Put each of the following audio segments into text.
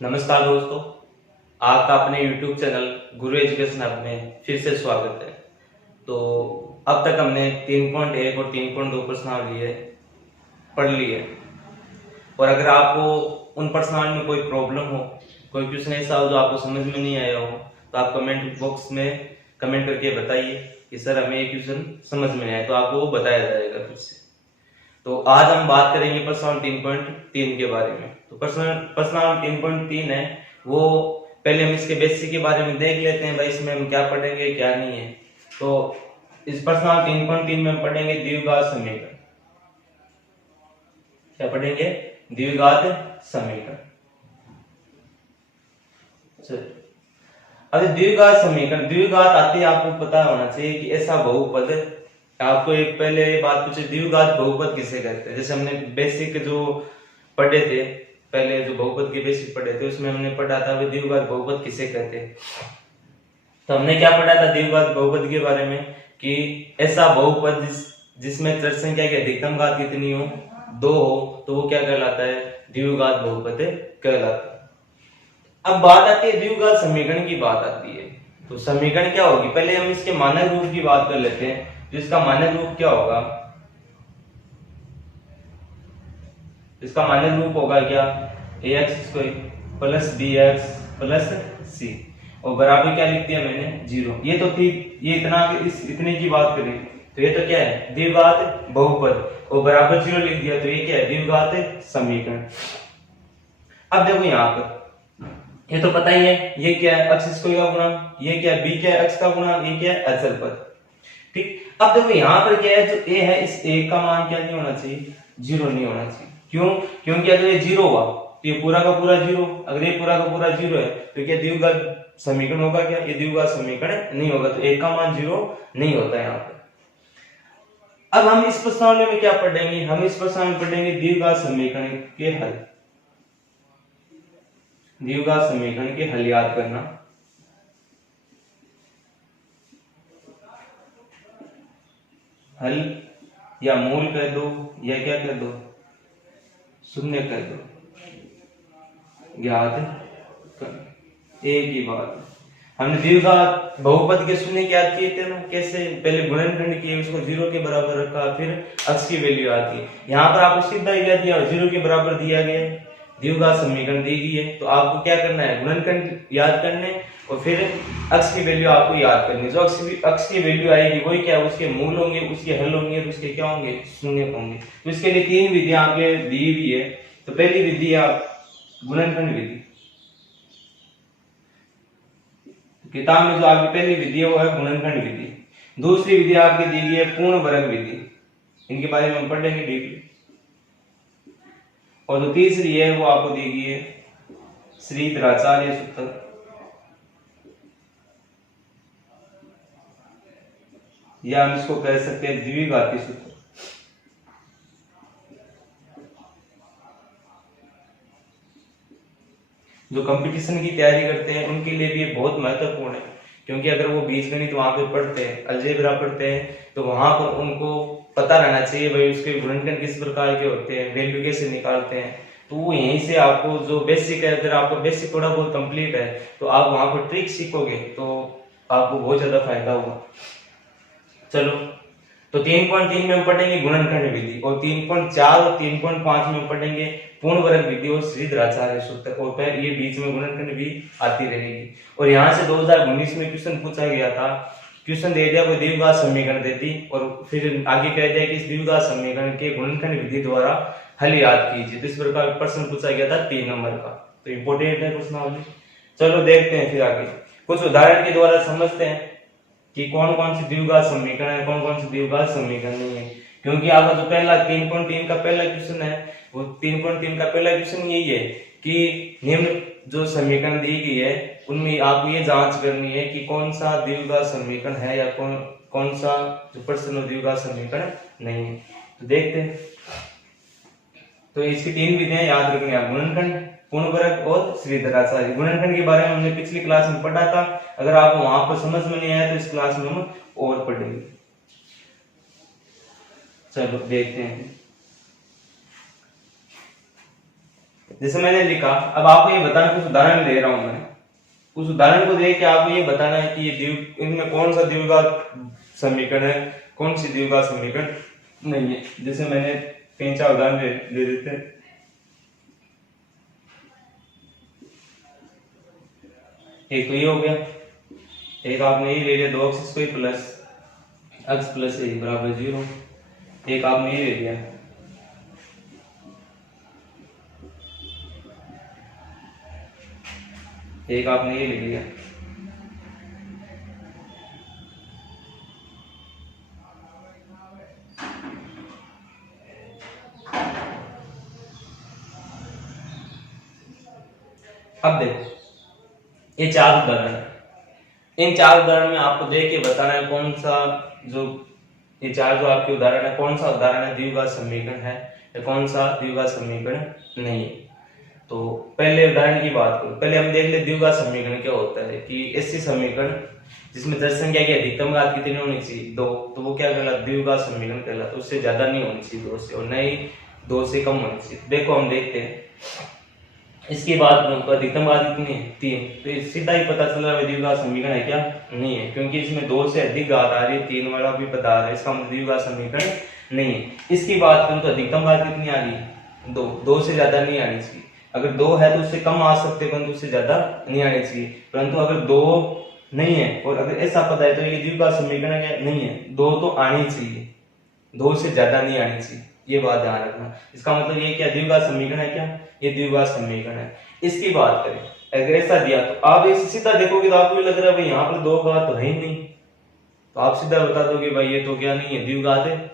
नमस्कार दोस्तों, आपका अपने YouTube चैनल गुरु एजुकेशन हब में फिर से स्वागत है। तो अब तक हमने 3.1 और 3.2 प्रश्नावली पढ़ ली है। और अगर आपको उन प्रश्नावली में कोई प्रॉब्लम हो, कोई क्वेश्चन ऐसा हो जो आपको समझ में नहीं आया हो, तो आप कमेंट बॉक्स में कमेंट करके बताइए कि सर हमें ये क्वेश्चन समझ में नहीं आया, तो आपको वो बताया जाएगा फिर से। तो आज हम बात करेंगे प्रश्नावली 3.3 के बारे में। तो प्रश्नावली 3.3 है वो, पहले हम इसके बेसिक के बारे में देख लेते हैं भाई, इसमें हम क्या पढ़ेंगे क्या नहीं है। तो इस प्रश्नावली 3.3 में हम पढ़ेंगे द्विघात समीकरण। क्या पढ़ेंगे? द्विघात समीकरण। अब द्विघात समीकरण, द्विघात आती है आपको पता होना चाहिए कि ऐसा बहुपद। आपको एक पहले बात पूछे, द्विघात बहुपद किसे कहते हैं। जैसे हमने बेसिक जो पढ़े थे, पहले जो बहुपद के बेसिक पढ़े थे उसमें हमने पढ़ा था द्विघात बहुपद किसे कहते हैं। तो हमने क्या पढ़ा था द्विघात बहुपद के बारे में कि ऐसा बहुपद जिसमें चर संख्या की अधिकतम घात कितनी हो, 2 हो, तो वो क्या कहलाता है? द्विघात बहुपद कहलाता है। अब बात आती है द्विघात समीकरण की बात आती है। तो समीकरण क्या होगी, पहले हम इसके मानक रूप की बात कर लेते हैं। तो इसका मानक रूप क्या होगा? इसका मानक रूप होगा क्या? ax² plus bx plus c और बराबर क्या लिख दिया मैंने? 0। ये तो थी, ये इतने की बात करें तो ये तो क्या है? द्विघात बहुपद और बराबर 0 लिख दिया तो ये क्या है? द्विघात समीकरण। अब देखो यहाँ पर ये तो पता ही है, ये क्या है? अक्ष का गुणा, ये क्या है? b क्या है? अक्ष का गुणा, ये क्या है? अचल पद। ठीक। अब देखो यहाँ पर क्या है, जो a है इस a का मान क्या नहीं होना चाहिए? 0 नहीं होना चाहिए। क्यों? क्योंकि अगर ये 0 हुआ तो ये पूरा का पूरा 0, अगर ये पूरा का पूरा 0 है तो क्या द्विघात समीकरण होगा? क्या ये द्विघात समीकरण नहीं होगा। तो a का मान 0 नहीं होता यहाँ पर। अब हम इस प्रश्नावली में क्या पढ़ेंगे? हम इस प्रश्नावली में पढ़ेंगे द्विघात समीकरण के हल। द्विघात समीकरण के हल याद करना। हल या मूल कह दो या क्या कह दो? शून्य कह दो। ज्ञात कर। एक ही बात। हमने द्विघात बहुपद के शून्य ज्ञात किए थे ना, कैसे? पहले गुणनखंड किए, उसको 0 के बराबर रखा, फिर अक्ष की वैल्यू आती है। यहाँ पर आपको सीधा ही दिया और 0 के बराबर दिया गया है, द्विघात समीकरण दी गई है। तो आपको क्या करना है? गुणनखंड याद करने और फिर अक्ष की वैल्यू आपको याद करनी। जो अक्ष की वैल्यू आएगी वही क्या? उसके मूल होंगे, उसके हल होंगे, उसके क्या होंगे? शून्य होंगे। तो इसके लिए 3 विधियां आपके दी हुई है। तो पहली विधि आप गुणनखंड विधि, किताब में जो आपकी पहली विधि है वो है गुणनखंड विधि। दूसरी विधि आपकी दी गई है पूर्ण वर्ग विधि, इनके बारे में हम पढ़ेंगे डीपली। और जो तीसरी है वो आपको दी गई है श्रीधराचार्य सूत्र, या हम इसको कह सकते हैं द्विघाती सूत्र। जो कंपटीशन की तैयारी करते हैं उनके लिए भी ये बहुत महत्वपूर्ण है, क्योंकि अगर वो बीजगणित वहां पे पढ़ते हैं, अलजेब्रा पढ़ते हैं, तो वहां पर उनको पता रहना चाहिए भाई उसके गुणनखंड किस प्रकार के होते हैं, वैल्यू कैसे निकालते हैं। तो वो यहीं से आपको जो बेसिक है, अगर आपको बेसिक थोड़ा बहुत कंप्लीट है तो आप वहां पर ट्रिक सीखोगे तो आपको बहुत ज्यादा फायदा होगा। चलो, तो 3.3 में हम पढ़ेंगे गुणनखंड विधि और 3.4 और 3.5 में हम पढ़ेंगे पूर्ण वर्ग विधि और श्रीधराचार्य सूत्र। और फिर ये बीच में गुणनखंड भी आती रहेगी। और यहाँ से 2019 में क्वेश्चन पूछा गया था, क्वेश्चन दे दिया कोई द्विघात समीकरण देती और फिर आगे कह दिया कि इस द्विघात समीकरण के गुणनखंड विधि द्वारा हल याद कीजिए। तो इस प्रकार प्रश्न पूछा गया था 3 नंबर का। तो इंपोर्टेंट है प्रश्न। चलो देखते हैं फिर आगे कुछ उदाहरण के द्वारा समझते हैं कि कौन कौन सी द्विघात समीकरण है, कौन कौन सी द्विघात समीकरण नहीं है। क्योंकि आपका जो पहला 3.3 का पहला क्वेश्चन है, वो 3.3 का पहला क्वेश्चन यही है कि निम्न जो समीकरण दी गई है उनमें आपको ये जांच करनी है कि कौन सा द्विघात समीकरण है या कौन सा जो प्रश्न द्विघात समीकरण नहीं है। तो देखते हैं। तो इसकी 3 विधियां याद रखनी है, गुणनखंड, पूर्ण वर्ग और श्रीधराचार्य। गुणनखंड के बारे में हमने पिछली क्लास में पढ़ा था, अगर आपको वहां पर समझ में नहीं आया तो इस क्लास में हम और पढ़ेंगे। चलो देखते हैं। जैसे मैंने लिखा, अब आपको ये बताना, कुछ उदाहरण ले रहा हूं मैं, उस उदाहरण को देख के आपको ये बताना है कि ये इनमें कौन सा द्विघात समीकरण है, कौन सी द्विघात समीकरण नहीं है। जैसे मैंने 3-4 उदाहरण दे देते हैं। एक तो ये हो गया, एक आपने ये ले लिया 2x² plus x plus a बराबर 0, एक आपने ये ले लिया, एक आपने ये ले लिया। अब देखो ये 4 उदाहरण है, इन 4 उदाहरण में आपको देख के बताना है कौन सा जो ये 4 जो आपके उदाहरण है, कौन सा उदाहरण है द्विघात समीकरण है या कौन सा द्विघात समीकरण नहीं है। तो पहले उदाहरण की बात करो, पहले हम देख ले द्विघात समीकरण क्या होता है कि ऐसी समीकरण जिसमें दर संख्या की अधिकतम घात कितनी होनी चाहिए 2, तो वो क्या कहलाता, द्विघात समीकरण कहलाता। तो उससे ज्यादा नहीं होनी चाहिए 2 से, और नहीं 2 से कम होनी चाहिए। देखो हम देखते हैं इसके बाद अधिकतम घात कितनी है 3, तो सीधा ही पता चल रहा है द्विघात समीकरण है क्या, नहीं है, क्योंकि इसमें 2 से अधिक घात आ रही है, 3 वाला भी पता आ रहा है, इसका मतलब द्विघात समीकरण नहीं है। इसकी बात करूं तो अधिकतम घात कितनी आ रही है 2, 2 से ज्यादा नहीं आनी चाहिए। अगर 2 है तो उससे कम आ सकते हैं, परंतु उससे ज्यादा नहीं आनी चाहिए। परंतु अगर 2 नहीं है और अगर ऐसा पता है तो ये द्विघात समीकरण क्या नहीं है, 2 तो आनी चाहिए, 2 से ज्यादा नहीं आनी चाहिए, ये बात ध्यान रखना। इसका मतलब ये क्या द्विघात समीकरण है, क्या ये द्विघात समीकरण है। इसकी बात करें, अगर ऐसा दिया तो आप इसे सीधा देखोगे तो आपको लग रहा है भाई यहाँ पर 2 घात तो है ही नहीं, तो आप सीधा बता दोगे भाई ये तो क्या नहीं है, द्विघात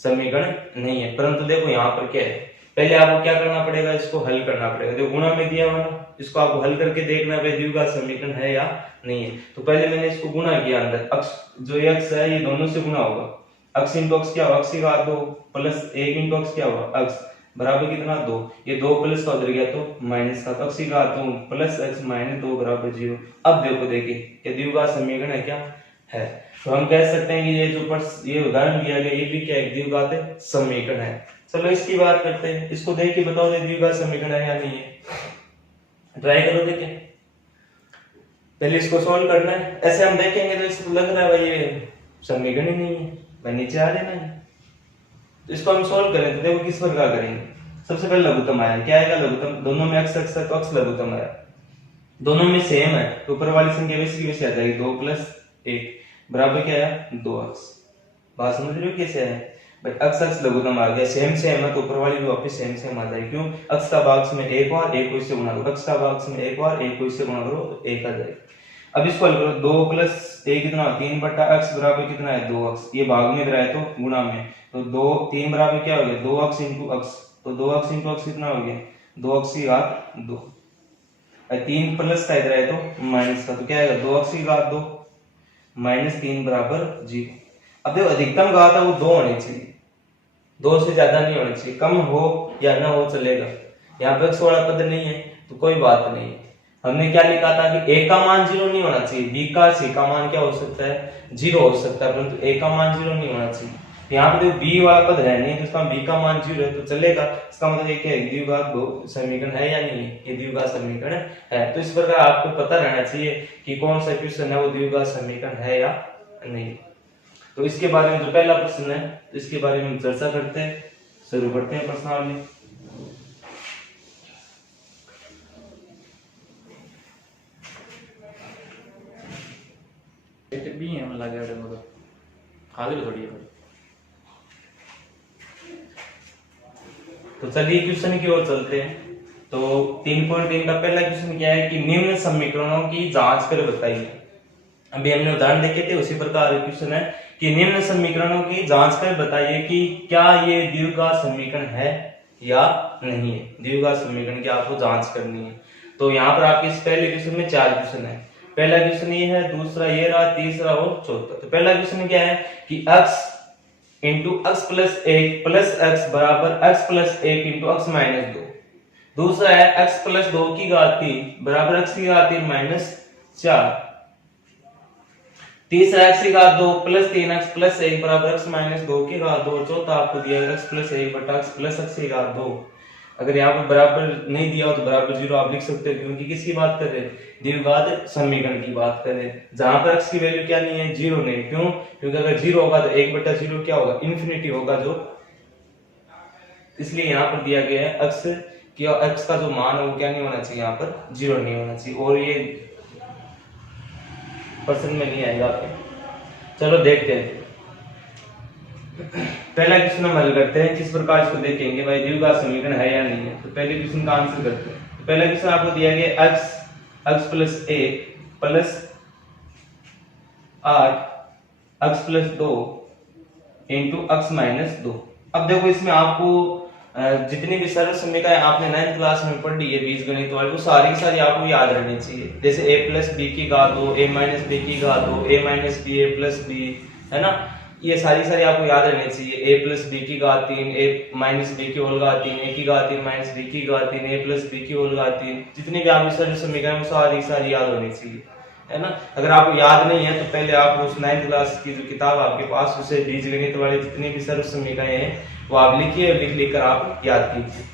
समीकरण नहीं है। परंतु देखो यहाँ पर क्या है, पहले आपको क्या करना पड़ेगा, इसको हल करना पड़ेगा। जो गुणा में दिया हुआ ना, इसको आपको हल करके देखना है द्विघात समीकरण है या नहीं है। तो पहले मैंने इसको गुणा किया, अंदर अक्ष जो x है ये दोनों से गुणा होगा, अक्ष इंटू अक्ष क्या होगा, अक्ष की घात 2 प्लस 1 इंटू अक्ष क्या होगा अक्ष बराबर कितना 2, ये 2 प्लस का उधर गया तो माइनस का, तो अक्ष की घात 2 प्लस x माइनस 2 बराबर 0। अब देखो देखिए ये द्विघात समीकरण है क्या है। तो हम कह सकते हैं कि ये जो ये उदाहरण दिया गया ये भी क्या एक द्विघात समीकरण है। चलो इसकी बात करते हैं, इसको देख के बताओ द्विघात समीकरण है या नहीं है, ट्राई करो देखें। पहले इसको सॉल्व करना है, ऐसे हम देखेंगे तो इसको लग रहा है भाई ये समीकरण ही नहीं है, भाई नीचे आ देना है। तो इसको हम सॉल्व करें तो देखो किस प्रकार करेंगे। सबसे पहले लघुत्तम आया, क्या आएगा लघुत्तम, दोनों में x अक्ष है तो अक्ष लघुत्तम आया, दोनों में सेम है तो ऊपर वाली संख्या वैसी की वैसी आ जाएगी, 2 प्लस 1 बराबर क्या आया 2x। बात समझ रहे हो कैसे है भाई, अक्ष अक्ष लघुत्तम आ गया, सेम सेम है तो ऊपर वाली भी वापस सेम सेम आ जाएगी। क्यों, अक्ष का भाग में 1 और 1 को इससे गुणा करो, अक्ष का भाग में 1 और 1 को इससे गुणा करो तो 1 आ जाएगा। अब इसको हल करो, 2 प्लस 1 कितना 3 बटा x बराबर कितना है 2x, ये भाग में रहा है तो गुणा में, तो 2 3 बराबर क्या हो गया 2x इंटू x, तो 2x इंटू x कितना हो गया 2x की घात 2, 3 प्लस का इधर है तो माइनस का, तो क्या आएगा 2x की घात 2 माइनस 3 बराबर 0। अब देखो अधिकतम घात है वो 2 होनी चाहिए, 2 से ज्यादा नहीं होनी चाहिए, कम हो या ना हो चलेगा। यहाँ पे x वाला पद नहीं है तो कोई बात नहीं है। हमने क्या लिखा था कि a का मान 0 नहीं होना चाहिए, b का c का मान क्या हो सकता है 0 हो सकता है, परंतु a का मान 0 नहीं होना चाहिए। यहाँ पे देखो b वाला पद है नहीं तो इसका b का मान 0 है तो चलेगा। इसका मतलब ये क्या है द्विघात समीकरण है या नहीं है, ये द्विघात समीकरण है। तो इस प्रकार आपको पता रहना चाहिए कि कौन सा क्वेश्चन है वो द्विघात समीकरण है या नहीं। तो इसके बारे में जो पहला प्रश्न है तो इसके बारे में चर्चा करते हैं, शुरू करते हैं प्रश्नावली। भी है हम लगा रहे मतलब हाजिर थोड़ी है। तो चलिए क्वेश्चन की ओर चलते हैं। तो 3.3 का पहला क्वेश्चन क्या है कि निम्न समीकरणों की जांच कर बताइए। अभी हमने उदाहरण देखे थे उसी प्रकार क्वेश्चन है कि निम्न समीकरणों की जांच कर बताइए कि क्या ये द्विघात समीकरण है या नहीं है। द्विघात समीकरण की आपको जांच करनी है। तो यहाँ पर आपके इस पहले क्वेश्चन में 4 क्वेश्चन है। पहला क्वेश्चन ये है, दूसरा ये रहा, तीसरा और चौथा। तो पहला क्वेश्चन क्या है कि x into x plus 1 plus x बराबर x plus 1 into x minus 2। दूसरा है x प्लस 2 की घात 3 बराबर x की घात 3 माइनस 4। तीसरा x की घात 2 प्लस 3x प्लस 1 बराबर x माइनस 2 की घात 2। चौथा आपको दिया x प्लस 1 बटा x प्लस x की घात 2। अगर यहाँ पर बराबर नहीं दिया हो तो बराबर 0 आप लिख सकते हो, क्योंकि किसकी बात कर रहे हैं, द्विघात समीकरण की बात कर रहे हैं, जहां पर x की वैल्यू क्या नहीं है, 0 नहीं। क्यों? क्योंकि अगर 0 होगा तो 1/0 क्या होगा, इन्फिनिटी होगा जो, इसलिए यहाँ पर दिया गया है x का जो मान है वो क्या नहीं होना चाहिए, यहाँ पर 0 नहीं होना चाहिए, और ये परसेंट में नहीं आएगा आपके। चलो देखते हैं, पहला क्वेश्चन हम हल करते हैं। किस प्रकार इसको देखेंगे भाई, द्विघात समीकरण है या नहीं है। तो पहले क्वेश्चन का आंसर करते हैं। तो पहला क्वेश्चन आपको दिया गया x plus 1 plus 8 x plus 2 into x minus 2। अब देखो इसमें आपको जितनी भी सरल समीकरण आपने 9th क्लास में पढ़ी है बीजगणित वाली, वो सारी की सारी आपको याद रहनी चाहिए। जैसे a प्लस बी की घात 2, a माइनस बी की घात 2, a minus B a plus B, है ना, ये सारी आपको याद रहनी चाहिए। a प्लस बी की घात 3, a माइनस बी की होल घात 3, a की घात 3 माइनस बी की घात 3, a प्लस बी की होल घात 3, जितनी भी आपकी सरल समीकरण वो सारी याद होनी चाहिए, है ना। अगर आपको याद नहीं है तो पहले आप उस 9th क्लास की जो किताब आपके पास, उसे बीजगणित वाले जितने भी सरल समीकरण हैं वो आप लिखिए, और लिख कर आप याद कीजिए।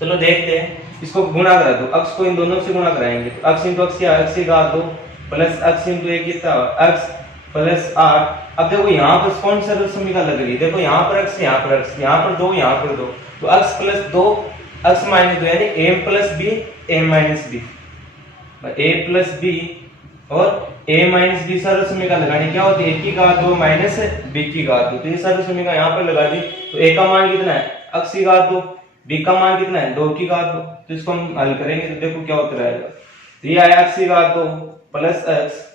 चलो देखते हैं, इसको गुणा करा दो, x को इन दोनों से गुणा कराएंगे तो x इंटू x क्या, x की घात 2 प्लस x इंटू a कितना, x प्लस 8। अब देखो यहाँ पर कौन सा सरल समीकरण लग रही है, देखो यहाँ पर x, यहाँ पर x, यहाँ पर 2, यहाँ पर 2, तो x प्लस 2 x माइनस 2 यानी a plus b a minus b, a plus b और a माइनस बी सरल समीकरण लगानी क्या होती है, a की घात 2 माइनस b की घात 2। तो ये सरल समीकरण यहाँ पर लगा दी, तो a का मान कितना है, x की घात 2, b का मान कितना है, 2 की घात 2। तो इसको हम हल करेंगे तो देखो क्या उत्तर आएगा। तो ये आया x की घात 2 प्लस x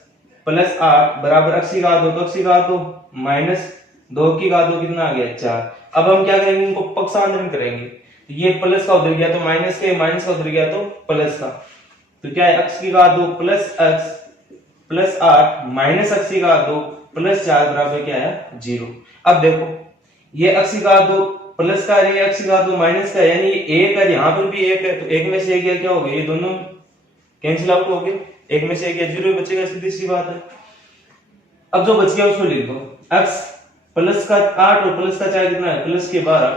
प्लस 8 बराबर x की घात 2, तो x की घात 2 माइनस 2 की घात 2 कितना आ गया, 4। अब हम क्या करेंगे, इनको पक्षांतरण करेंगे। तो ये प्लस का उधर गया तो माइनस का, माइनस का उधर गया तो प्लस का, तो क्या है x की घात 2 plus x plus 8 minus x की घात 2 प्लस 4 बराबर क्या है, 0। अब देखो ये x की घात 2 प्लस का है, ये x की घात 2 माइनस का है, यानी ये 1 है, यहाँ पर भी 1 है, तो 1 में से 1 क्या हो गया, ये दोनों कैंसिल आउट हो गए, 1 में से 1 0 बचेगा, सीधी सी बात है। अब जो बच गया उसको लिख दो, x प्लस का 8 और प्लस का 4 कितना है, प्लस के 12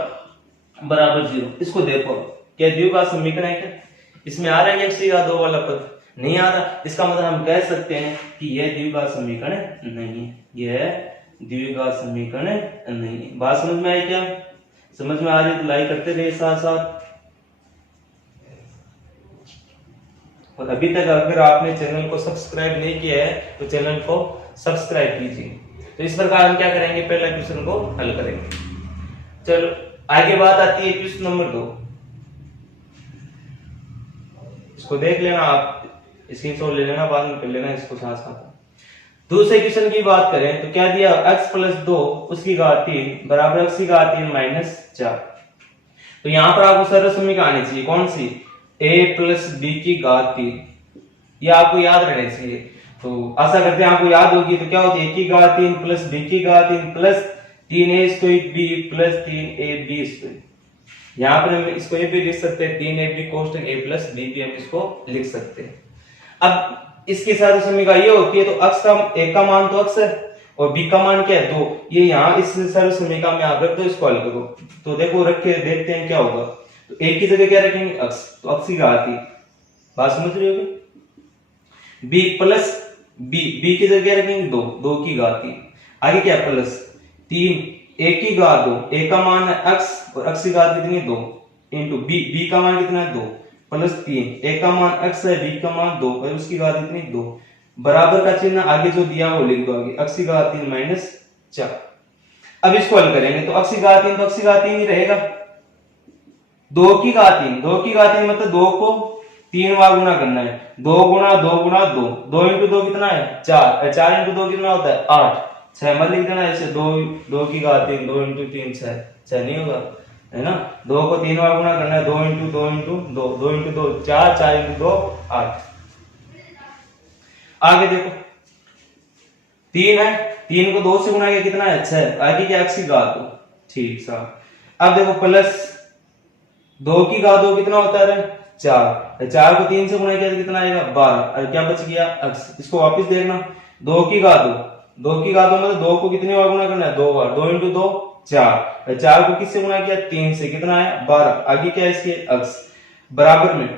बराबर 0। इसको देखो क्या द्विघात समीकरण है क्या, इसमें आ रहा है x की घात 2 वाला पद, नहीं आ रहा, इसका मतलब हम कह सकते हैं कि यह द्विघात समीकरण नहीं है, यह द्विघात समीकरण नहीं है। बात समझ में आई क्या, समझ में आ रही है तो लाइक करते रहिए साथ साथ। और अभी तक अगर आपने चैनल को सब्सक्राइब नहीं किया है तो चैनल को सब्सक्राइब कीजिए। तो इस प्रकार हम क्या करेंगे, पहला क्वेश्चन को हल करेंगे। चलो आगे बात आती है क्वेश्चन नंबर 2, इसको देख लेना आप, स्क्रीनशॉट ले लेना, बाद में कर लेना इसको साथ साथ। दूसरे क्वेश्चन की बात करें तो क्या दिया, x प्लस 2 उसकी घात 3 बराबर x की घात 3 माइनस 4। तो यहाँ पर आपको सरल समीकरण आनी चाहिए, कौन सी, a प्लस b की घात 3, ये आपको याद रहने चाहिए। तो आशा करते हैं आपको याद होगी। तो क्या होती है, a की घात 3 प्लस b की घात 3 plus 3a square b plus 3ab square. यहाँ पर हम इसको a भी लिख सकते हैं, 3ab कोष्टक a प्लस b भी हम इसको लिख सकते हैं। अब इसके साथ समीकरण ये होती है, तो x का a का मान तो x है और b का मान क्या है 2, ये यहाँ इस सरल समीकरण में आप रख दो, इसको हल करो। तो देखो रख के देखते हैं क्या होगा। तो a की जगह क्या रखेंगे, x, तो x की घात 3, बात समझ रहे हो। b प्लस b की जगह रखेंगे 2 की घात 3, आगे क्या प्लस 3 a की घात 2, a का मान है x और x की घात कितनी 2 इंटू b का मान कितना है 2 प्लस 3, a का मान x है, b का मान 2 और उसकी घात इतनी 2, बराबर का चिन्ह आगे जो दिया वो लिख दो आगे, x की घात 3 माइनस 4। अब इसको हल करेंगे तो x की घात 3 तो x की घात 3 ही रहेगा, 2 की घात 3 मतलब 2 को 3 बार गुणा करना है, 2 गुणा 2 गुणा 2, 2 इंटू 2 कितना है 4, 4 इंटू 2 कितना होता है 8, 6 मत लिख देना ऐसे, 2 की घात 3, 2 इंटू 3 6 नहीं होगा, है ना। 2 को 3 बार गुणा करना है, 2 इंटू 2 इंटू 2, 2 इंटू 2 4, 4 इंटू 2 8। आगे देखो 3 है, 3 को 2 से गुणा किया कितना है 6, आगे क्या x की घात 2, ठीक सा। अब देखो प्लस 2 की घात 2 कितना होता है 4, 4 को 3 से गुणा किया तो कितना आएगा 12, और क्या बच गया x। इसको वापस देखना, 2 की घात 2 मतलब 2 को कितनी बार गुणा करना है 2 बार, 2 इंटू 2 4, 4 को किससे गुणा किया 3 से, कितना है 12। आगे क्या है इसके अक्स, बराबर में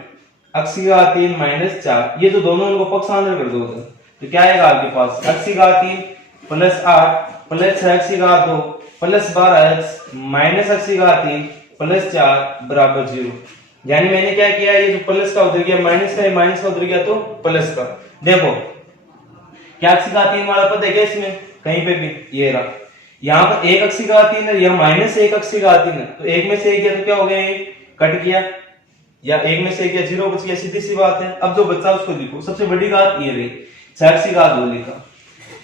अक्स की घात 3 माइनस 4, ये जो दोनों इनको पक्षांतर कर दो तो क्या आएगा आपके पास, अक्स की घात 3 प्लस 8 प्लस 6 की घात 2 प्लस 12x माइनस अक्स की घात 3 प्लस 4 बराबर 0। यानी मैंने क्या किया, ये जो प्लस का उधर गया माइनस का, माइनस का उधर गया तो प्लस का। देखो क्या अक्स की घात 3 वाला पद है क्या इसमें कहीं पे भी, ये रहा। यहाँ पर एक अक्स की घात 3 है, यह माइनस एक अक्स की घात 3 है, तो एक में से एक गया तो क्या हो गया, ये कट गया, या एक में से एक गया 0 बच गया, सीधी सी बात है। अब जो बच्चा उसको लिखो, सबसे बड़ी घात ये रही 6 की घात 2 लिखा,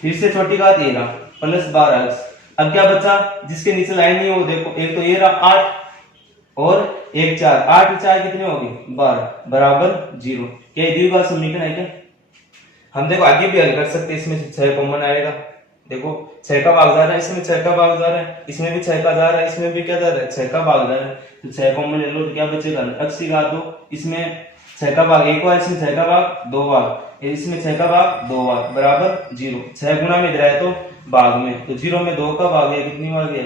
फिर से छोटी घात ये रहा प्लस 12x। अब क्या बचा, जिसके नीचे लाइन नहीं हो, देखो एक तो ये रहा 8 और एक 4, 8 और 4 कितने हो गए 12 बराबर 0। क्या ये द्विघात समीकरण है क्या। हम देखो आगे भी हल कर सकते हैं, इसमें 6 कॉमन आएगा, देखो 6 का भाग जा रहा है, इसमें 6 का भाग जा रहा है, इसमें भी 6 का जा रहा है, इसमें भी क्या जा रहा है 6 का भाग जा रहा है, तो 6 कॉमन ले लो तो क्या बचेगा अक्स की घात 2, इसमें 6 का भाग 1 हुआ, इसमें 6 का भाग 2 भाग, इसमें 6 का भाग 2 भाग बराबर 0। 6 गुना में इधर है तो भाग में, तो 0 में 2 का भाग है, कितनी बार गया,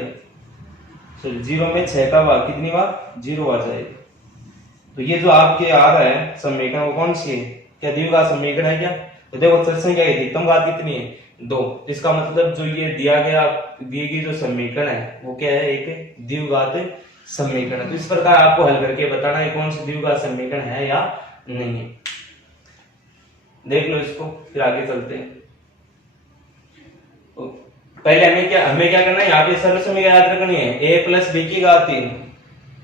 सॉरी 0 में 6 का भाग कितनी बार 0 बार जाएगा। तो ये जो आपके आ रहा है समीकरण वो कौन सी है, क्या द्विघात समीकरण है क्या। तो देखो चर संख्या की अधिकतम घात कितनी है 2, इसका मतलब जो ये दिया गया दी गई जो समीकरण है वो क्या है एक द्विघात समीकरण। तो इस प्रकार आपको हल करके बताना है कौन सा द्विघात समीकरण है या नहीं है। देख लो इसको, फिर आगे चलते हैं। तो पहले हमें क्या करना है, यहाँ पे सर्व समीकरण याद रखनी है a प्लस बी की घात 3,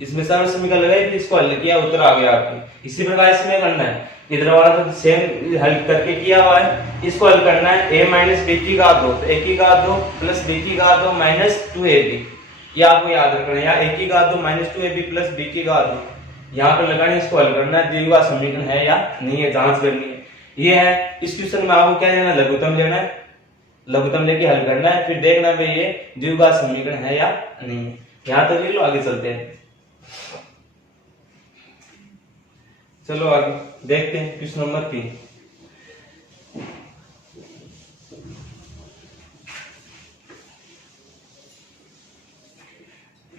इसमें सर्व समीकरण लगाई फिर इसको हल किया, उत्तर आ गया आपके। इसी प्रकार इसमें करना है, इधर वाला तो सेम हल करके किया हुआ है, इसको हल करना है a माइनस बी की घात 2, तो a की घात 2 प्लस b की घात 2 माइनस 2ab, ये आपको याद रखना है, या a की घात 2 माइनस 2ab प्लस b की घात 2 यहाँ पर लगानी, इसको हल करना है द्विघात समीकरण है या नहीं है, जांच करनी है। ये है इस क्वेश्चन में आपको क्या लेना, लघुत्तम लेना है, लघुत्तम लेके हल करना है, फिर देखना भाई ये द्विघात समीकरण है या नहीं है। यहाँ तक ले लो, आगे चलते हैं। चलो आगे देखते हैं क्वेश्चन नंबर 3।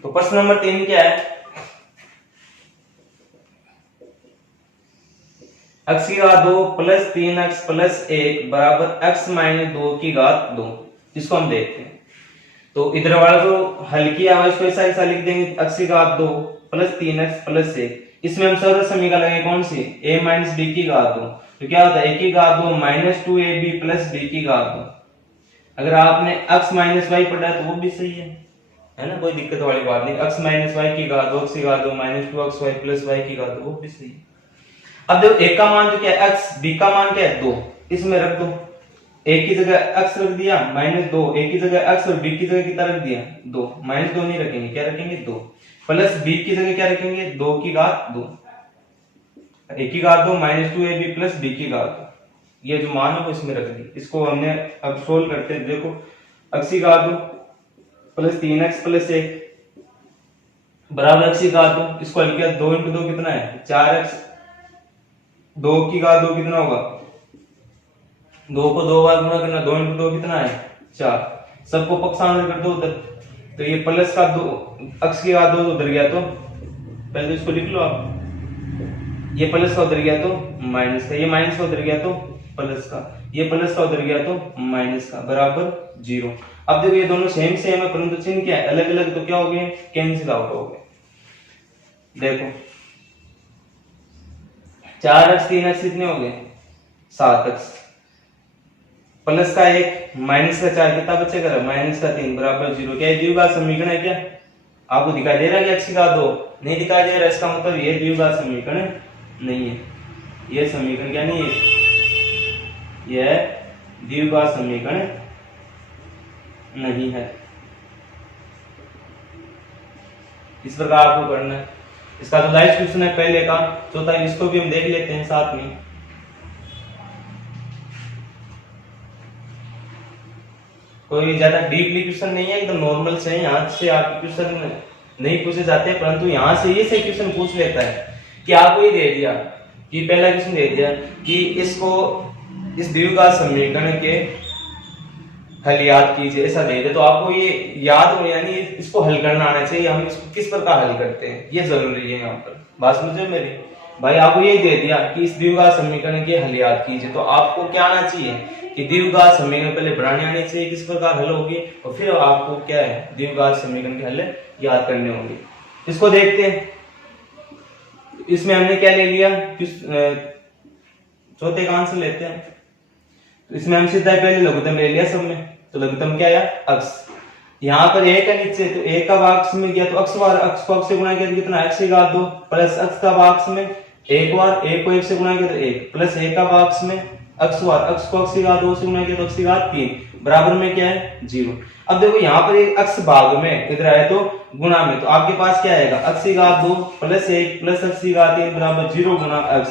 तो प्रश्न नंबर 3 क्या है, x की घात 2 प्लस 3x प्लस 1 बराबर x माइनस 2 की घात 2, इसको हम देखते हैं। तो इधर वाला जो हल किया हुआ इसको ऐसा लिख देंगे, x की घात 2 प्लस 3x प्लस 1, इसमें हम सर्व समीकरण लगाएंगे कौन सी a माइनस b की घात 2, तो क्या होता है a की घात 2 माइनस 2ab प्लस b की घात 2। अगर आपने x माइनस y पढ़ा है तो वो भी सही है ना, कोई दिक्कत वाली बात नहीं। x माइनस y की घात 2 x की घात 2 माइनस 2xy प्लस y की घात 2 वो भी सही है। अब देखो एक का मान जो क्या है x, b का मान क्या है 2, इसमें रख दो, एक की जगह x रख दिया माइनस 2, एक की जगह x और b की जगह कितना रख दिया 2, माइनस 2 नहीं रखेंगे, क्या रखेंगे 2, प्लस b की जगह क्या रखेंगे 2 की घात 2, एक की घात 2 माइनस 2ab प्लस b की घात 2, ये जो मान है वो इसमें रख दी। इसको हमने अब सोल्व करते हैं, देखो x की घात 2 प्लस 3x प्लस 1 बराबर x की घात 2, इसको हल किया 2 इंटू 2 कितना है 4x, 2 की घात 2 कितना होगा, 2 को 2 बार गुणा करना, 2 इंटू 2 कितना है 4, सबको पक्षांतर कर दो उधर, तो ये प्लस का 2 x की घात 2 उधर गया तो पहले तो इसको लिख लो आप, ये प्लस का उधर गया तो माइनस का, ये माइनस का उधर गया तो प्लस का, ये प्लस का उधर गया तो माइनस का बराबर 0। अब देखो ये दोनों सेम सेम है परंतु चिन्ह क्या है अलग अलग, तो क्या हो गए कैंसिल आउट हो गए। देखो 4x 3x कितने हो गए 7x, प्लस का 1 माइनस का 4 कितना बचेगा माइनस का 3 बराबर 0। क्या ये द्विघात समीकरण है क्या, आपको दिखाई दे रहा है कि x की घात 2 नहीं दिखाई दे रहा, इसका मतलब ये द्विघात समीकरण नहीं है, ये समीकरण क्या नहीं है, यह द्विघात समीकरण नहीं है। इस प्रकार आपको करना है। इसका जो लाइव क्वेश्चन है पहले का, चौथा इसको भी हम देख लेते हैं साथ में। कोई ज्यादा डीपली क्वेश्चन नहीं है, एकदम नॉर्मल से है, यहाँ से आपके क्वेश्चन नहीं पूछे जाते, परंतु यहाँ से ये से क्वेश्चन पूछ लेता है कि आपको ये दे दिया कि पहला क्वेश्चन दे दिया कि इसको इस द्विघात समीकरण के हल याद कीजिए, ऐसा दे दे तो आपको ये याद हो, यानी इसको हल करना आना चाहिए, हम इसको किस प्रकार हल करते हैं ये जरूरी है। यहाँ पर बात समझे मेरी भाई, आपको ये दे दिया कि इस द्विघात समीकरण के हल याद कीजिए, तो आपको क्या आना चाहिए कि द्विघात समीकरण पहले बनाने आने चाहिए किस प्रकार हल होगी, और फिर आपको क्या है द्विघात समीकरण के हल याद करने होंगे। इसको देखते हैं, इसमें हमने क्या ले लिया, चौथे का आंसर लेते हैं। तो इसमें हम सीधा पहले लघुत्तम ले लिया सब में, तो लघुत्तम क्या आया अक्ष, यहाँ पर एक है नीचे, तो एक का भाग अक्ष में गया तो अक्ष बार अक्ष को अक्ष से गुणा किया तो कितना x की घात 2 प्लस अक्ष का भाग अक्ष में एक बार एक को 1 से गुणा किया तो 1 प्लस 1 का भाग अक्ष में अक्ष बार अक्ष को अक्ष की घात 2 से गुणा किया तो अक्ष की घात 3 बराबर में क्या है 0। अब देखो यहाँ पर एक अक्ष भाग में इधर आए तो गुणा में, तो आपके पास क्या आएगा अक्ष की घात 2 प्लस 1 प्लस अक्ष की घात 3 बराबर 0 गुणा अक्ष।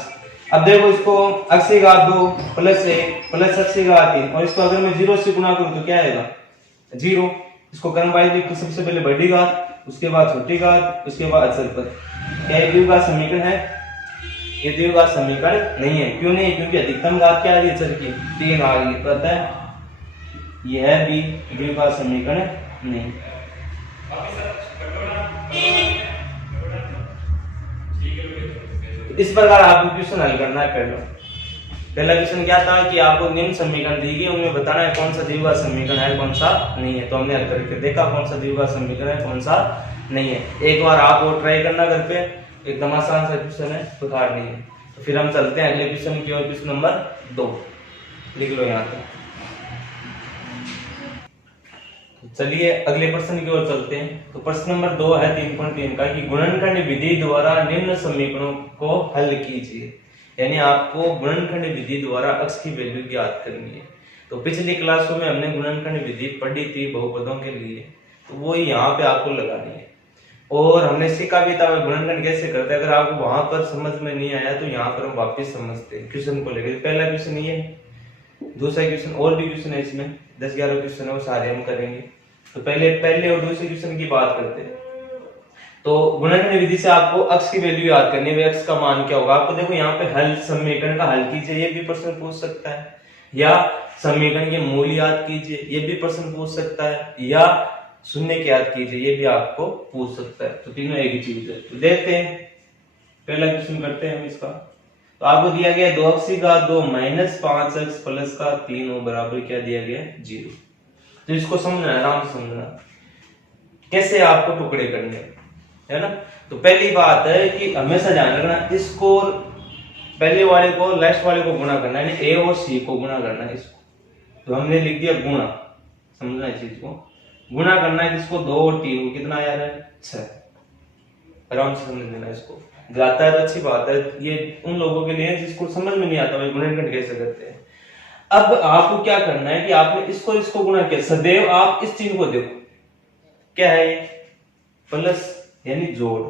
अब देखो इसको अक्ष की घात 2 प्लस 1 प्लस अक्ष की घात 3 और इसको अगर मैं 0 से गुणा करूं तो क्या आएगा 0। इसको क्रम वाइज लिखो, सबसे पहले बड़ी घात, उसके बाद छोटी घात, उसके बाद अचर पद। क्या ये द्विघात समीकरण है? ये द्विघात समीकरण नहीं है। क्यों नहीं? क्योंकि अधिकतम घात क्या आ रही है अचर की 3 आ रही है, तो अतः यह भी द्विघात समीकरण नहीं। इस प्रकार आपको क्वेश्चन हल करना है। पहला क्वेश्चन क्या था कि आपको निम्न समीकरण दी गई, उनमें बताना है कौन सा द्विघात समीकरण है कौन सा नहीं है। तो हमने हल करके देखा कौन सा द्विघात समीकरण है कौन सा नहीं है। एक बार आप वो ट्राई करना घर पे, एकदम आसान सा क्वेश्चन है, सुधार नहीं है। तो फिर हम चलते हैं अगले क्वेश्चन की ओर, क्वेश्चन नंबर 2 लिख लो यहाँ पे। चलिए अगले प्रश्न की ओर चलते हैं। तो प्रश्न नंबर 2 है 3.3 का कि गुणनखंड विधि द्वारा निम्न समीकरणों को हल कीजिए। यानी आपको गुणनखंड विधि द्वारा x की वैल्यू ज्ञात करनी है। तो पिछली क्लासों में हमने गुणनखंड विधि पढ़ी थी बहुपदों के लिए, तो वो यहाँ पे आपको लगानी है। और हमने सीखा भी था गुणनखंड कैसे करते हैं। अगर आपको वहां पर समझ में नहीं आया तो यहाँ पर हम वापिस समझते हैं क्वेश्चन को लेकर। पहला क्वेश्चन ये, दूसरा क्वेश्चन और भी क्वेश्चन है इसमें 10-11 क्वेश्चन है, वो सारे हम करेंगे। तो पहले और दूसरे क्वेश्चन की बात करते हैं। तो गुणनखंड विधि से आपको x की वैल्यू याद करनी है, x का मान क्या होगा। आपको देखो यहाँ पे हल समीकरण का हल कीजिए, ये भी प्रश्न पूछ सकता है, या समीकरण के मूल याद कीजिए, ये भी प्रश्न पूछ सकता है, या शून्य के याद कीजिए, ये भी आपको पूछ सकता है। तो तीनों एक ही चीज है। तो देखते हैं, पहला क्वेश्चन करते हैं हम इसका। तो आपको दिया गया 2x की घात 2 माइनस 5x प्लस का 3 बराबर क्या दिया गया 0। तो इसको समझना है, आराम से समझना कैसे आपको टुकड़े करने है ना। तो पहली बात है कि हमेशा ध्यान रखना, इसको पहले वाले को लास्ट वाले को गुणा करना है, ए और सी को गुणा करना है इसको। तो हमने लिख दिया गुणा, समझना इस चीज को, गुणा करना है किसको 2 और 3 को, कितना आया है 6। आराम से समझ लेना इसको, जाता है तो अच्छी बात है। ये उन लोगों के लिए जिसको समझ में नहीं आता भाई गुणनखंड कैसे करते हैं। अब आपको क्या करना है कि आपने इसको गुणा किया, सदैव आप इस चिन्ह को देखो, क्या है ये प्लस यानी जोड़।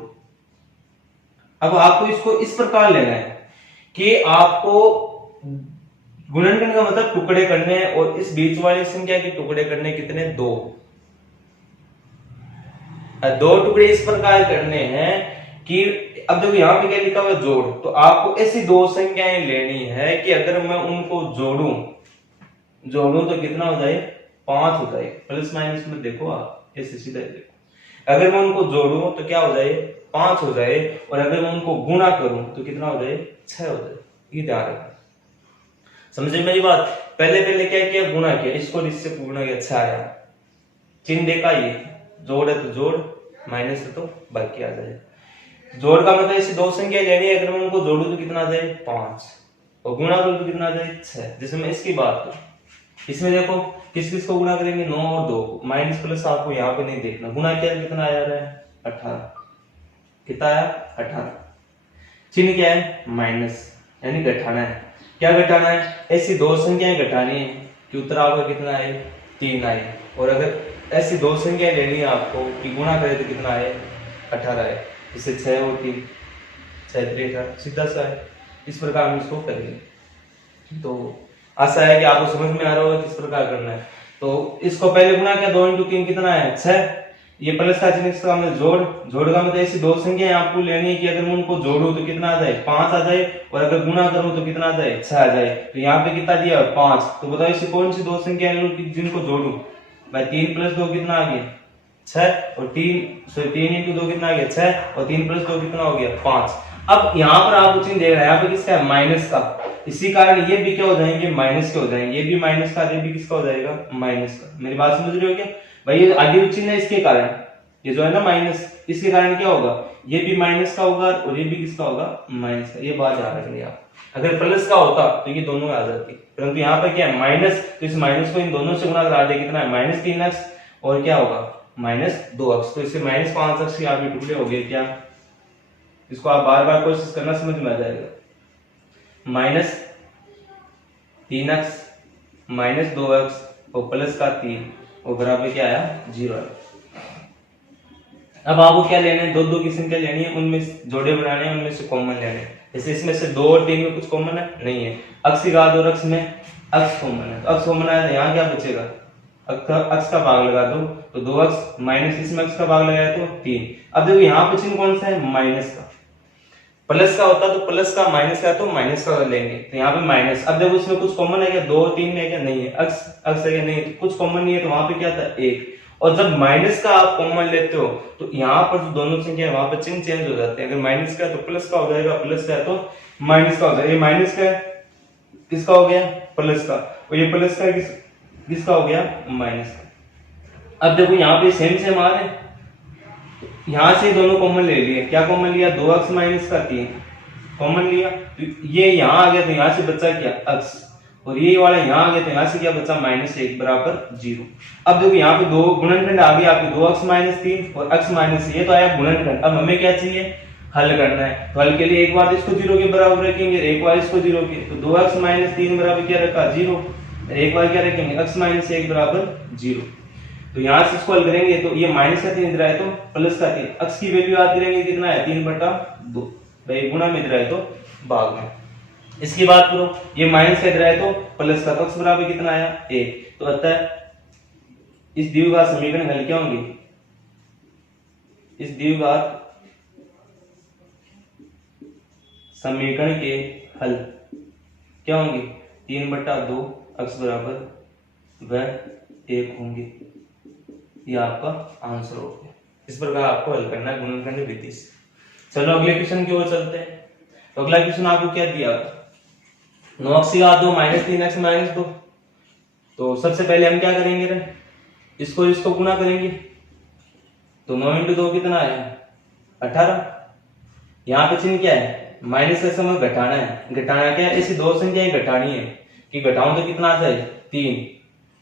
अब आपको इसको इस प्रकार लेना है कि आपको गुणनखंड का मतलब टुकड़े करने हैं, और इस बीच वाली संख्या के टुकड़े करने कितने 2 टुकड़े इस प्रकार करने हैं कि अब देखो यहाँ पे क्या लिखा हुआ जोड़। तो आपको ऐसी 2 संख्याएं लेनी है कि अगर मैं उनको जोड़ूं तो कितना हो जाए 5 हो जाए। प्लस माइनस में देखो आप ऐसे सीधा देखो, अगर मैं उनको जोड़ूं तो क्या हो जाए 5 हो जाए, और अगर मैं उनको गुणा करूं तो कितना हो जाए 6 हो जाए। ये ध्यान रखना, समझे मेरी बात। पहले क्या किया, गुणा किया, इसको इससे गुणा किया 6 आया, चिन्ह देखा, ये जोड़ है तो जोड़, माइनस है तो बाकी आ जाए। जोड़ का मतलब ऐसी 2 संख्या लेनी है, अगर मैं उनको जोड़ू तो कितना आ जाए 5, और गुणा करूं तो कितना आ जाए 6। जैसे मैं इसकी बात करूं, इसमें देखो किस को गुणा करेंगे 9 और 2 को, माइनस प्लस आपको यहाँ पे नहीं देखना। गुणा क्या कितना आया है 18, कितना आया 18। चिन्ह क्या है माइनस, यानी घटाना है। क्या घटाना है, ऐसी 2 संख्याएं घटानी है कि उत्तर आपका कितना आए 3 आए। और अगर ऐसी 2 संख्याएं लेनी है आपको कि गुणा करें तो कितना आए 18 आए। इसे 6 और 3 6 3 18 सीधा सा है। इस प्रकार हम इसको करेंगे। तो आशा है कि आपको समझ में आ रहा होगा किस प्रकार करना है। तो इसको पहले गुणा किया 2 × 3 कितना है 6, ये प्लस का चिन्ह इसका मतलब जोड़ का मतलब ऐसी दो संख्या आपको लेनी है कि अगर मैं उनको जोड़ू तो कितना आ जाए 5 आ जाए, और अगर गुणा करूं तो कितना आ जाए 6 आ जाए। तो यहाँ पे कितना दिया 5, तो बताओ ऐसी कौन सी दो संख्या है जिनको जोड़ू भाई। 3 + 2 कितना आ गया 6, और 3 × 2 कितना आ गया 6, और 3 + 2 कितना हो गया 5। अब यहाँ पर आप चिन्ह देख रहे हैं, यहाँ पे किसका है माइनस का, इसी कारण ये भी क्या हो जाएंगे माइनस के हो जाएंगे, ये भी माइनस का, ये भी किसका हो जाएगा माइनस का। मेरी बात समझ रहे हो क्या भाई? ये आगे चिन्ह है इसके कारण, ये जो है ना माइनस, इसके कारण क्या होगा ये भी माइनस का होगा और ये भी किसका होगा माइनस का। ये बात याद रखनी आप। अगर प्लस का होता तो ये दोनों आ जाती, परंतु यहाँ पे क्या है माइनस, तो इस माइनस को इन दोनों से गुणा करा दे, कितना है -3x, और क्या होगा -2x। तो इससे -5x के आगे टुकड़े हो गए क्या। इसको आप बार बार कोशिश करना, समझ में आ जाएगा। -3x -2x और प्लस का 3 और बराबर क्या आया 0। अब आपको क्या लेना है, दो की संख्या लेनी है, उनमें जोड़े बनाने हैं, उनमें से कॉमन लेने हैं। जैसे इसमें से 2 और 3 में कुछ कॉमन है नहीं है, अक्स की घात और अक्स में अक्स कॉमन है, तो अक्स कॉमन आया, यहाँ क्या बचेगा अक्स का भाग लगा दो तो 2x माइनस इसमें अक्स का भाग लगाया तो 3। अब देखो यहाँ पे चिन्ह कौन सा है माइनस का, प्लस का होता तो प्लस का, माइनस का तो माइनस का लेंगे, तो यहाँ पे माइनस। अब देखो इसमें कुछ कॉमन है क्या, 2 और 3 में है क्या नहीं है, अक्स है क्या नहीं है, तो कुछ कॉमन नहीं है, तो वहां पे क्या था 1। और जब माइनस का आप कॉमन लेते हो तो यहाँ पर जो दोनों संख्या है वहां पर चिन्ह चेंज हो जाते हैं। अगर माइनस का है तो प्लस का हो जाएगा, प्लस का है तो माइनस का हो जाएगा। ये माइनस का है किसका हो गया प्लस का, और ये प्लस का किसका हो गया माइनस का। अब देखो यहाँ पे सेम आ रहे हैं, यहां से दोनों कॉमन ले लिए, क्या कॉमन लिया 2x माइनस का 3 कॉमन लिया, तो ये यहां आ गया तो यहां से बचा क्या x, और ये वाला यहां आ गया तो यहां से क्या बचा -1 बराबर 0। अब देखो यहाँ पे दो गुणनखंड आ गया आपके 2x - 3 और x - ये तो आया गुणनखंड। अब हमें क्या चाहिए हल करना है, तो हल के लिए एक बार इसको 0 के बराबर रखेंगे, एक बार इसको 0 के, तो 2x - 3 बराबर क्या रखा 0, एक बार क्या रखेंगे x - 1 बराबर 0। तो यहां से इसको हल करेंगे तो ये माइनस का 3 इधर है तो प्लस का 3, x की वैल्यू आती रहेंगे कितना है 3/2 भाई, गुणा में इधर है तो भाग में। इसकी बात करो ये माइनस का इधर है तो प्लस का, तो x बराबर कितना आया 1। तो अतः इस द्विघात समीकरण हल क्या होंगे, इस द्विघात समीकरण के हल क्या होंगे 3/2 x बराबर वह 1 होंगे। ये आपका आंसर हो गया। इस प्रकार आपको हल करना है गुणनखंड विधि से। चलो अगले क्वेश्चन की ओर चलते हैं। तो अगला क्वेश्चन आपको क्या दिया 9x की घात 2 -3x - 2। तो सबसे पहले हम क्या करेंगे रे, इसको गुणा करेंगे, तो 9 × 2 कितना आया 18। यहाँ पे चिन्ह क्या है माइनस का समय घटाना है, घटाना क्या है ऐसी दो संख्याएं घटानी है कि घटाऊं तो कितना आ जाए 3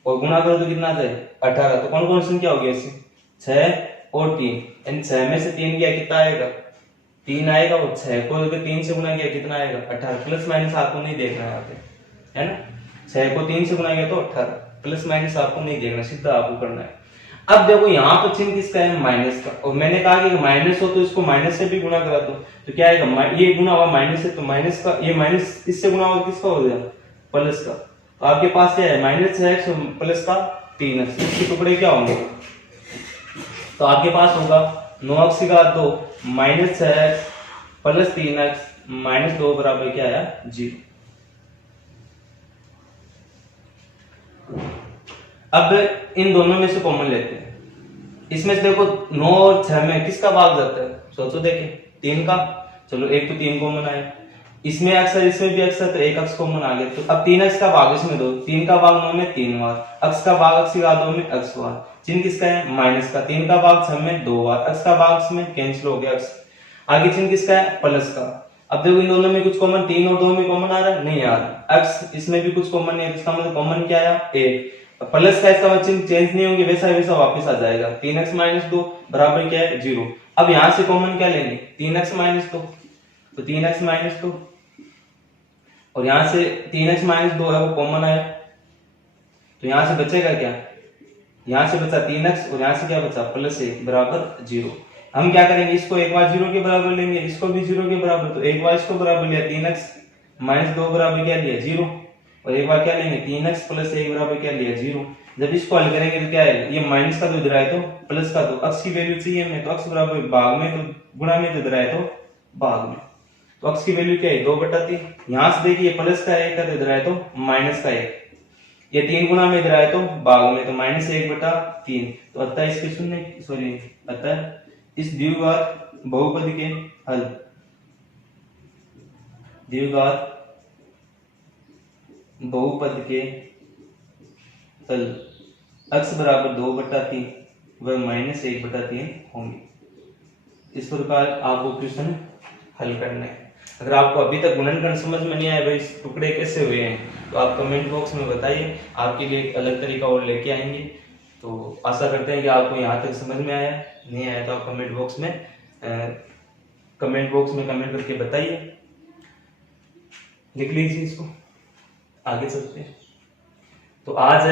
और गुणा करो तो कितना आ जाए 18। तो कौन कौन संख्या होगी ऐसी 6 और 3, इन 6 में से 3 गया कितना आएगा 3 आएगा, और 6 को अगर 3 से गुणा किया कितना आएगा 18। प्लस माइनस आपको नहीं देखना है यहाँ पे, है ना, 6 को 3 से गुणा किया तो 18, प्लस माइनस आपको नहीं देखना, सीधा आपको करना है। अब देखो यहाँ पर चिन्ह किसका है माइनस का, और मैंने कहा कि माइनस हो तो इसको माइनस से भी गुणा करा दो, तो क्या आएगा ये गुणा हुआ माइनस से, तो माइनस का ये माइनस किससे गुणा हुआ किसका हो गया प्लस का। तो आपके पास क्या है -6x और प्लस का 3x, इसके टुकड़े क्या होंगे, तो आपके पास होगा 9x की घात 2 -6x प्लस 3x -2 बराबर क्या आया 0। अब इन दोनों में से कॉमन लेते हैं, इसमें से देखो 9 और 6 में किसका भाग जाता है सोचो देखे 3 का, चलो एक तो 3 कॉमन आया, इसमें x है इसमें भी x है तो एक x कॉमन आ गया। तो अब 3x का भाग इसमें दो, 3 का भाग 9 में 3 बार, x का भाग x की घात 2 में x बार, चिन्ह किसका है माइनस का, 3 का भाग 6 में 2 बार, x का भाग इसमें कैंसिल हो गया x, आगे चिन्ह किसका है प्लस का। अब देखो इन दोनों में कुछ कॉमन 3 और 2 में कॉमन आ रहा है नहीं आ रहा, x इसमें भी कुछ कॉमन नहीं है, इसका मतलब कॉमन क्या आया 1, प्लस का इसका चिन्ह चेंज नहीं होंगे, वैसा वैसा वापस आ जाएगा, 3x - 2 बराबर क्या है 0। अब यहां से कॉमन क्या लेंगे 3x - 2, तो 3x - 2 और यहां से 3x - 2 है वो कॉमन आया, तो यहां से बचेगा क्या, यहां से बचा 3x और यहां से क्या बचा +1 बराबर 0। हम क्या करेंगे इसको एक बार 0 के बराबर लेंगे, इसको भी 0 के बराबर, तो एक बार इसको बराबर लिया 3x - 2 बराबर क्या लिया 0, और एक बार क्या लेंगे 3x + 1 बराबर क्या लिया 0। जब इसको हल करेंगे तो क्या है, ये माइनस का तो इधर आए तो प्लस का, तो अक्स की वैल्यू चाहिए हमें, तो अक्स बराबर भाग में तो गुणा में तो इधर आए तो भाग में, तो अक्स की वैल्यू क्या है 2/3। यहां से देखिए प्लस का 1 का तो इधर आए तो माइनस का 1, ये 3 गुना में इधर आए तो भाग में, तो -1/3, तो अतः इसके शून्य सॉरी अतः इस द्विघात बहुपद के हल, द्विघात बहुपद के तल x बराबर 2/3 व -1/3 होंगे। इस प्रकार आपको क्वेश्चन हल करना है। अगर आपको अभी तक गुणनखंड समझ में नहीं आया भाई इस टुकड़े कैसे हुए हैं, तो आप कमेंट बॉक्स में बताइए, आपके लिए एक अलग तरीका और लेके आएंगे। तो आशा करते हैं कि आपको यहाँ तक समझ में आया, नहीं आया तो आप कमेंट बॉक्स में कमेंट करके बताइए। लिख लीजिए इसको, आगे चलते हैं। तो आज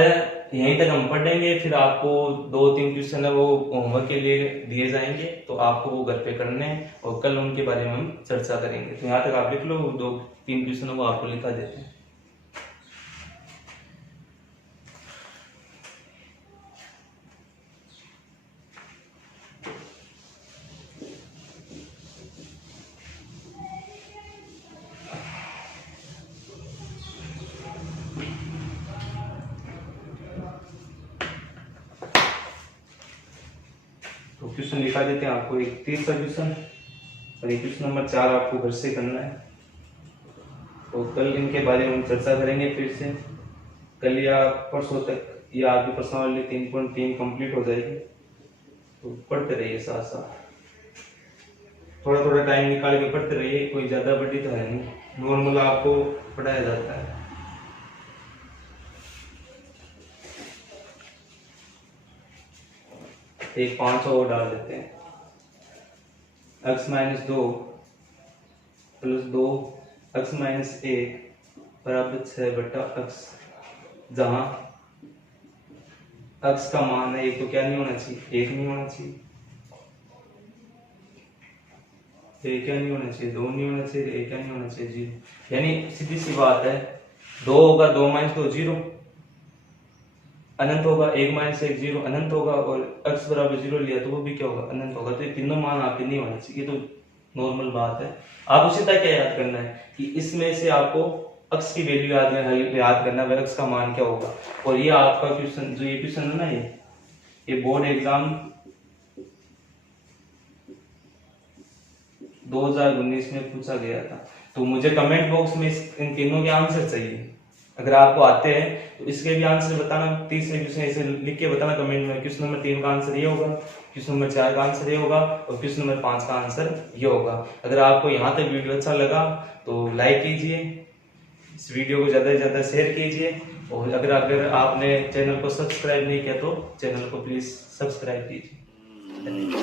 यहीं तक हम पढ़ेंगे, फिर आपको 2-3 क्वेश्चन है वो होमवर्क के लिए दिए जाएंगे, तो आपको वो घर पे करने हैं और कल उनके बारे में हम चर्चा करेंगे। तो यहाँ तक आप लिख लो, 2-3 क्वेश्चन को आपको लिखा देते हैं। तो क्वेश्चन लिखा देते हैं आपको, एक 30 का क्वेश्चन और एक क्वेश्चन नंबर 4 आपको घर से करना है। तो कल इनके बारे में हम चर्चा करेंगे फिर से, कल या परसों तक ये आपकी प्रश्नावली 3.3 कंप्लीट हो जाएगी। तो पढ़ते रहिए साथ साथ, थोड़ा थोड़ा टाइम निकाल के पढ़ते रहिए, कोई ज्यादा बड़ी तो है नहीं, नॉर्मल आपको पढ़ाया जाता है। एक 500 और डाल देते हैं, x-2 + 2 x-1 बराबर 6/x, जहां x का मान है, एक तो क्या नहीं होना चाहिए, 1 नहीं होना चाहिए, एक क्या नहीं होना चाहिए, 2 नहीं होना चाहिए, एक क्या नहीं होना चाहिए, 0। यानी सीधी सी बात है, 2 होगा, 2 - 2 0, अनंत होगा, 1 - 1 0 अनंत होगा, और x बराबर 0 लिया तो वो भी क्या होगा, अनंत होगा। तो ये तीनों मान आपके नहीं होने चाहिए, तो नॉर्मल बात है। आप उसी तरह क्या याद करना है कि इसमें से आपको x की वैल्यू याद करना है, x का मान क्या होगा। और ये आपका क्वेश्चन, जो ये क्वेश्चन है ना, ये बोर्ड एग्जाम 2019 में पूछा गया था। तो मुझे कमेंट बॉक्स में इन तीनों के आंसर चाहिए। अगर आपको आते हैं तो इसके भी आंसर बताना, 30 क्वेश्चन ऐसे लिख के बताना कमेंट में। क्वेश्चन नंबर 3 का आंसर ये होगा, क्वेश्चन नंबर 4 का आंसर ये होगा, और क्वेश्चन नंबर 5 का आंसर ये होगा। अगर आपको यहाँ तक वीडियो अच्छा लगा तो लाइक कीजिए, इस वीडियो को ज्यादा से ज्यादा शेयर कीजिए, और अगर आपने चैनल को सब्सक्राइब नहीं किया तो चैनल को प्लीज सब्सक्राइब कीजिए।